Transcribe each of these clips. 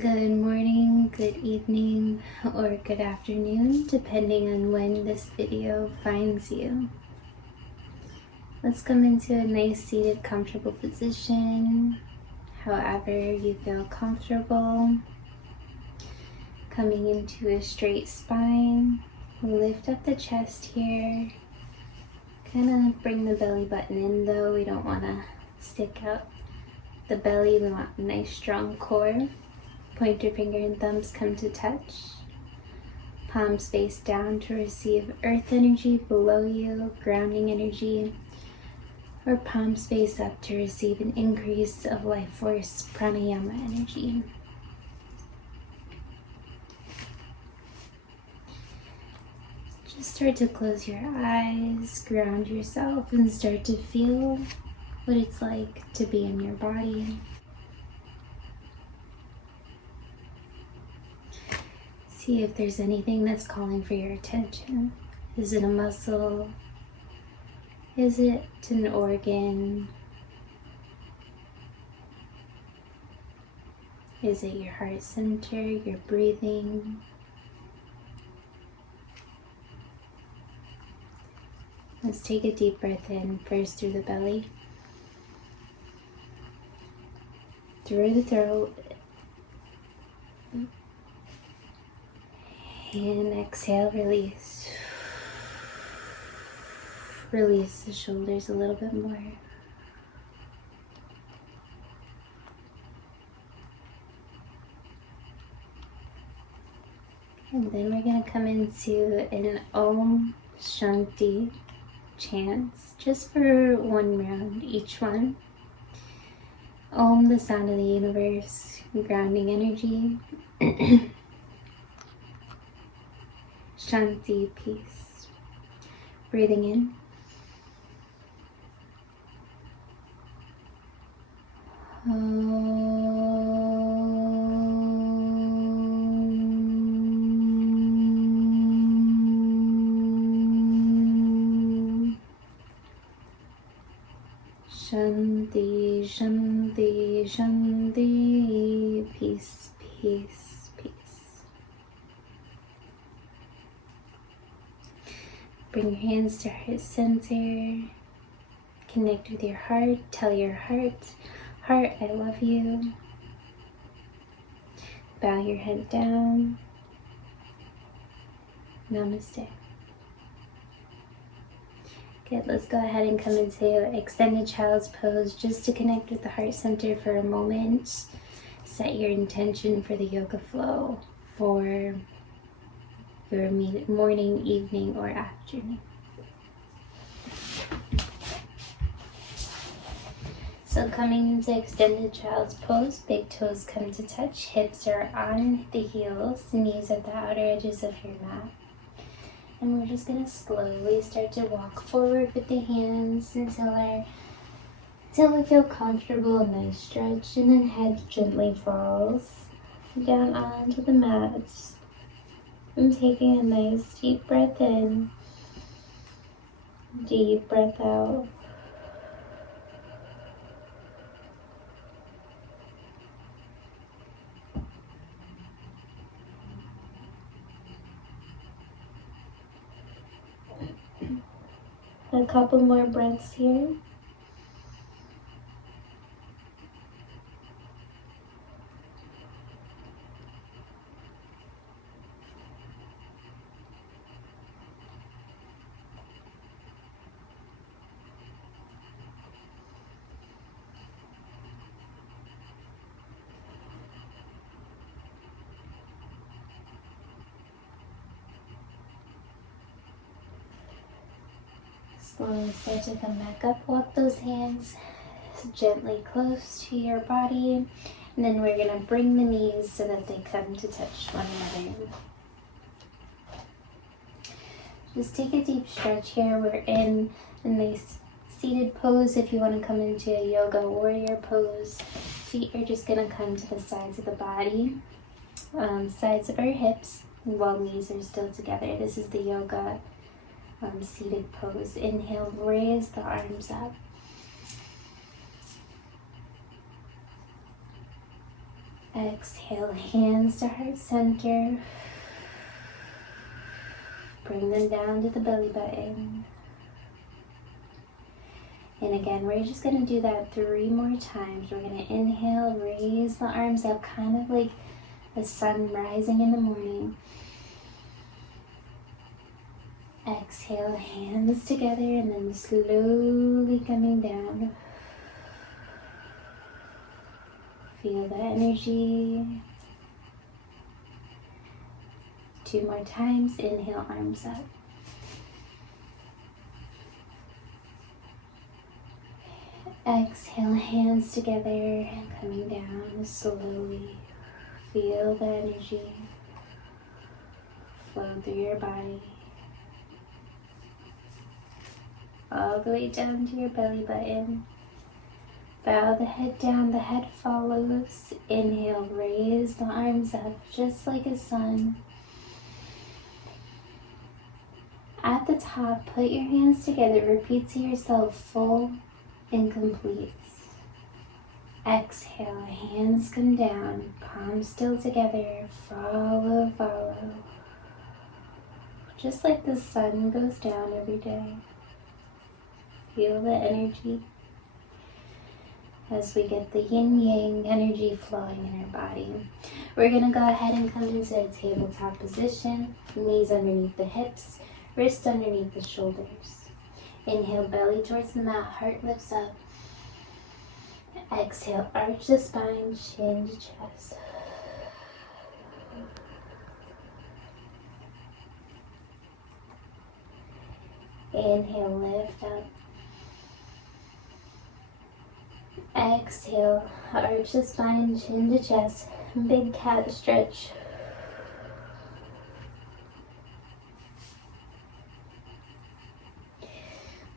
Good morning, good evening, or good afternoon, depending on when this video finds you. Let's come into a nice seated, comfortable position, however you feel comfortable. Coming into a straight spine, lift up the chest here. Kind of bring the belly button in though, we don't want to stick out the belly, we want a nice strong core. Pointer finger and thumbs come to touch. Palms face down to receive earth energy below you, grounding energy, or palms face up to receive an increase of life force, pranayama energy. Just start to close your eyes, ground yourself, and start to feel what it's like to be in your body. See if there's anything that's calling for your attention. Is it a muscle? Is it an organ? Is it your heart center, your breathing? Let's take a deep breath in, first through the belly, through the throat, and exhale, release. Release the shoulders a little bit more. And then we're going to come into an Om Shanti chants, just for one round, each one. Om, the sound of the universe, grounding energy. Shanti, peace. Breathing in. Shanti, Shanti, Shanti, peace, peace, peace. Bring your hands to heart center. Connect with your heart. Tell your heart, heart, I love you. Bow your head down. Namaste. Good, let's go ahead and come into extended child's pose just to connect with the heart center for a moment. Set your intention for the yoga flow for your morning, evening, or afternoon. So coming into extended child's pose, big toes come to touch, hips are on the heels, knees at the outer edges of your mat. And we're just going to slowly start to walk forward with the hands until we feel comfortable, a nice stretch, and then head gently falls down onto the mat. And taking a nice deep breath in, deep breath out. A couple more breaths here. Slowly start to come back up. Walk those hands gently close to your body. And then we're going to bring the knees so that they come to touch one another. Just take a deep stretch here. We're in a nice seated pose. If you want to come into a yoga warrior pose, feet are just going to come to the sides of the body, sides of our hips, while knees are still together. This is the yoga seated pose. Inhale, raise the arms up. Exhale, hands to heart center. Bring them down to the belly button. And again, we're just going to do that 3 more times. We're going to inhale, raise the arms up, kind of like the sun rising in the morning. Exhale, hands together, and then slowly coming down. Feel the energy. 2 more times. Inhale, arms up. Exhale, hands together and coming down slowly. Feel the energy flow through your body. All the way down to your belly button. Bow the head down, the head follows. Inhale, raise the arms up just like a sun. At the top, put your hands together. Repeat to yourself, full and complete. Exhale, hands come down, palms still together, follow, follow. Just like the sun goes down every day. Feel the energy as we get the yin-yang energy flowing in our body. We're going to go ahead and come into a tabletop position, knees underneath the hips, wrists underneath the shoulders. Inhale, belly towards the mat, heart lifts up. Exhale, arch the spine, chin to chest. Inhale, lift up. Exhale, arch the spine, chin to chest. Big cat stretch.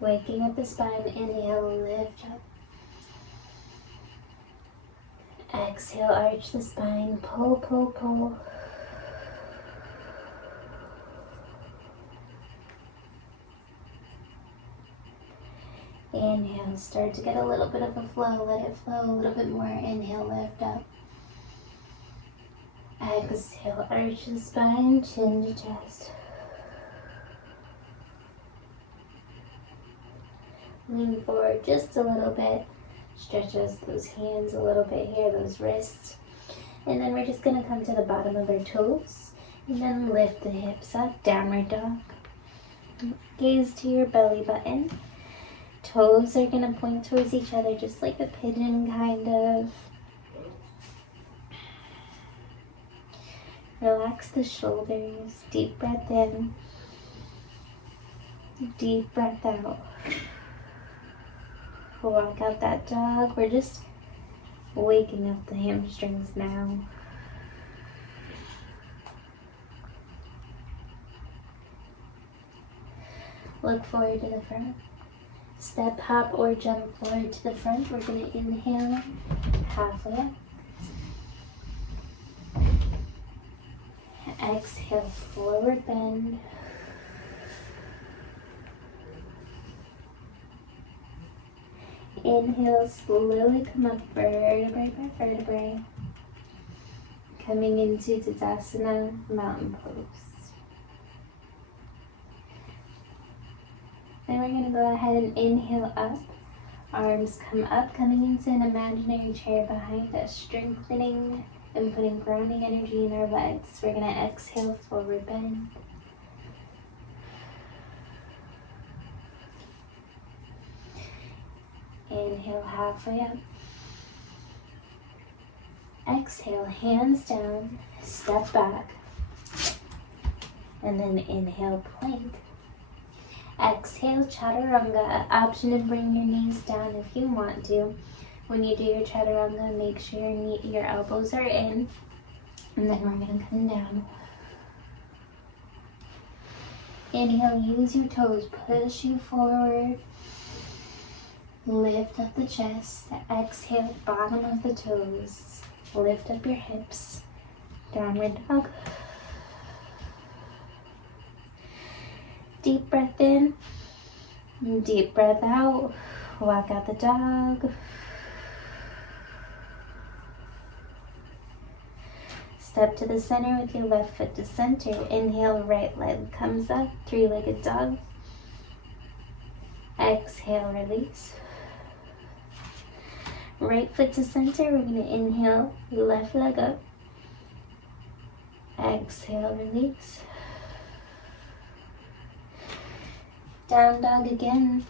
Waking up the spine, inhale, lift up. Exhale, arch the spine, pull, pull, pull. Inhale, start to get a little bit of a flow, let it flow a little bit more. Inhale, lift up. Exhale, arch the spine, chin to chest. Lean forward just a little bit. Stretch those hands a little bit here, those wrists. And then we're just going to come to the bottom of our toes. And then lift the hips up, downward dog. Gaze to your belly button. Toes are going to point towards each other just like a pigeon, kind of. Relax the shoulders. Deep breath in. Deep breath out. Walk out that dog. We're just waking up the hamstrings now. Look forward to the front. Step, hop, or jump forward to the front. We're going to inhale halfway up. Exhale, forward bend. Inhale, slowly come up vertebrae by vertebrae. Coming into Tadasana, mountain pose. Then we're going to go ahead and inhale up. Arms come up, coming into an imaginary chair behind us, strengthening and putting grounding energy in our legs. We're going to exhale, forward bend. Inhale, halfway up. Exhale, hands down, step back. And then inhale, plank. Exhale, chaturanga. Option to bring your knees down if you want to. When you do your chaturanga, make sure your elbows are in. And then we're going to come down. Inhale, use your toes, push you forward. Lift up the chest. Exhale, bottom of the toes. Lift up your hips. Downward dog. Deep breath in. Deep breath out. Walk out the dog. Step to the center with your left foot to center. Inhale, right leg comes up, three-legged dog. Exhale, release. Right foot to center, we're going to inhale, left leg up. Exhale, release. Down dog again.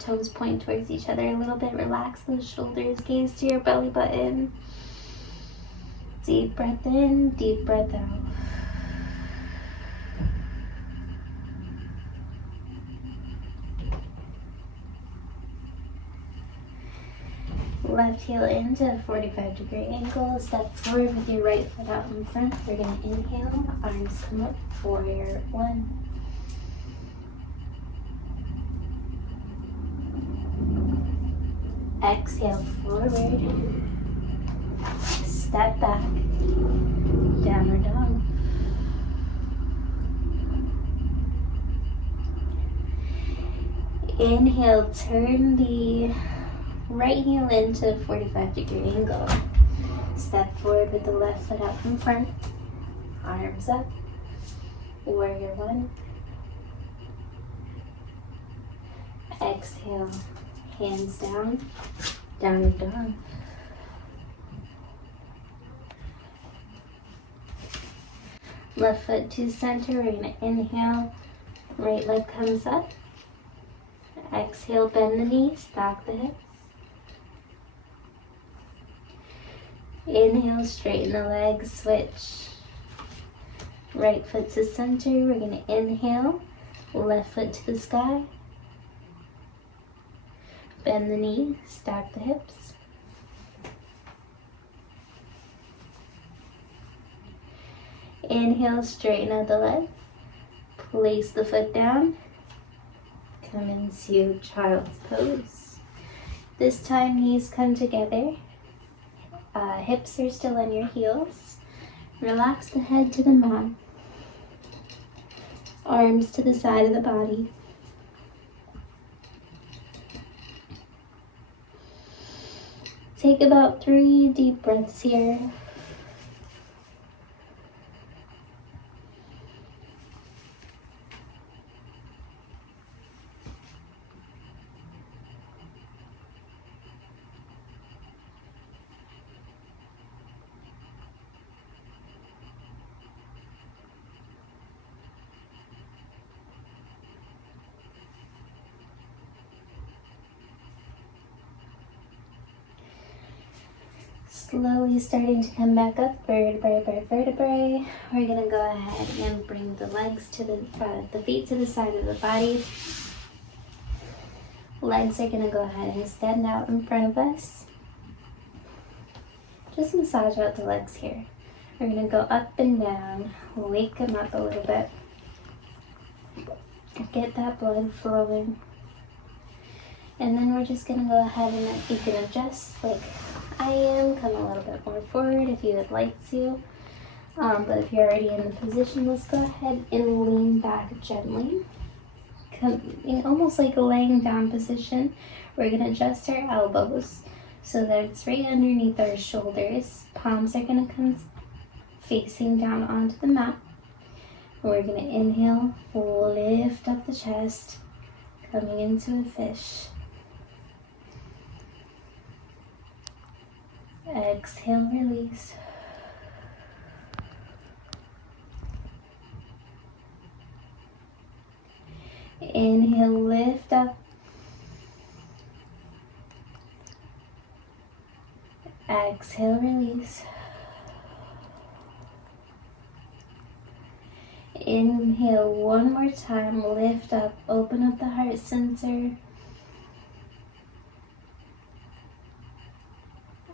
Toes point towards each other a little bit. Relax those shoulders, gaze to your belly button. Deep breath in, deep breath out. Left heel into a 45-degree angle. Step forward with your right foot out in front. We're going to inhale, arms come up, warrior one. Exhale, forward. Step back, downward dog. Inhale, turn the right heel into a 45-degree angle. Step forward with the left foot out in front. Arms up. Warrior one. Exhale, hands down, downward dog. Left foot to center. We're going to inhale. Right leg comes up. Exhale, bend the knees, stack the hips. Inhale, straighten the legs, switch. Right foot to center. We're going to inhale. Left foot to the sky. Bend the knee, stack the hips. Inhale, straighten out the leg. Place the foot down. Come into child's pose. This time, knees come together. Hips are still on your heels. Relax the head to the mat. Arms to the side of the body. Take about 3 deep breaths here. Slowly starting to come back up, vertebrae by vertebrae. We're gonna go ahead and bring the legs to the feet to the side of the body. Legs are gonna go ahead and stand out in front of us. Just massage out the legs here. We're gonna go up and down, wake them up a little bit. Get that blood flowing. And then we're just gonna go ahead and you can adjust like I am, come a little bit more forward if you would like to. But if you're already in the position, let's go ahead and lean back gently. Come in almost like a laying down position. We're going to adjust our elbows so that it's right underneath our shoulders. Palms are going to come facing down onto the mat. We're going to inhale, lift up the chest, coming into a fish. Exhale, release. Inhale, lift up. Exhale, release. Inhale one more time, lift up, open up the heart center.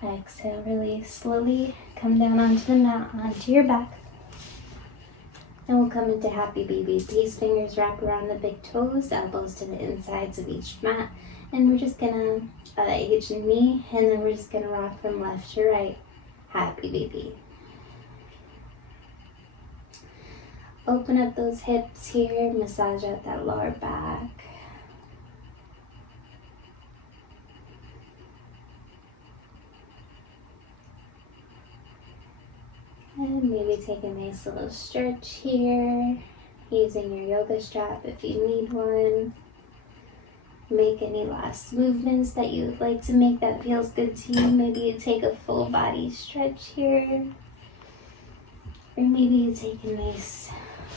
Exhale, release. Slowly come down onto the mat, onto your back. And we'll come into happy baby. These fingers wrap around the big toes, elbows to the insides of each mat. And we're just gonna each knee, and then we're just gonna rock from left to right. Happy baby. Open up those hips here, massage out that lower back. And maybe take a nice little stretch here, using your yoga strap if you need one. Make any last movements that you would like to make that feels good to you. Maybe you take a full body stretch here. Or maybe you take a nice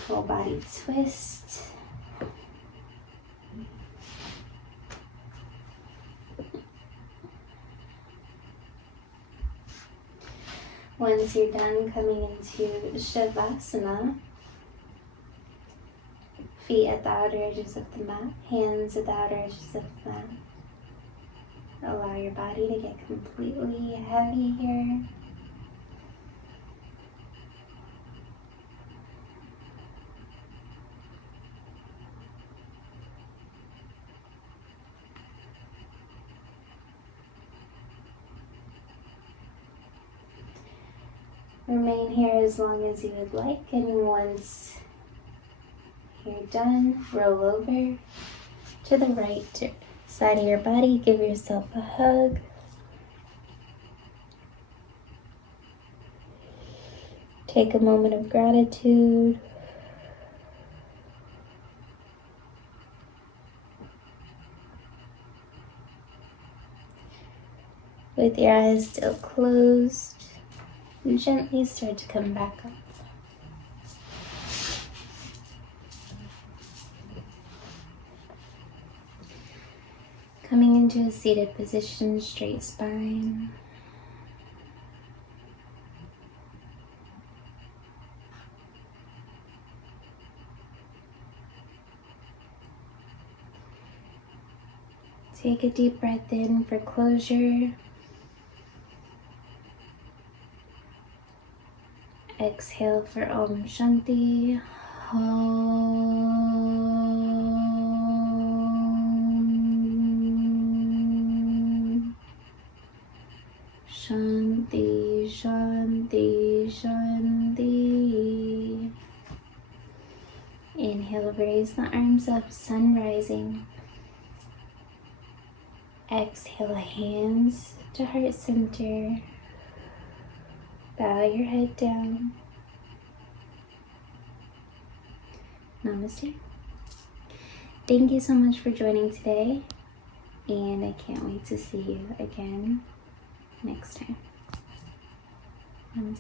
full body twist. Once you're done coming into Shavasana, feet at the outer edges of the mat, hands at the outer edges of the mat. Allow your body to get completely heavy here. Remain here as long as you would like, and once you're done, roll over to the right side of your body. Give yourself a hug. Take a moment of gratitude. With your eyes still closed, and gently start to come back up. Coming into a seated position, straight spine. Take a deep breath in for closure. Exhale for Om Shanti. Om Shanti, Shanti, Shanti. Inhale, raise the arms up, sun rising. Exhale, hands to heart center. Bow your head down. Namaste. Thank you so much for joining today, and I can't wait to see you again next time. Namaste.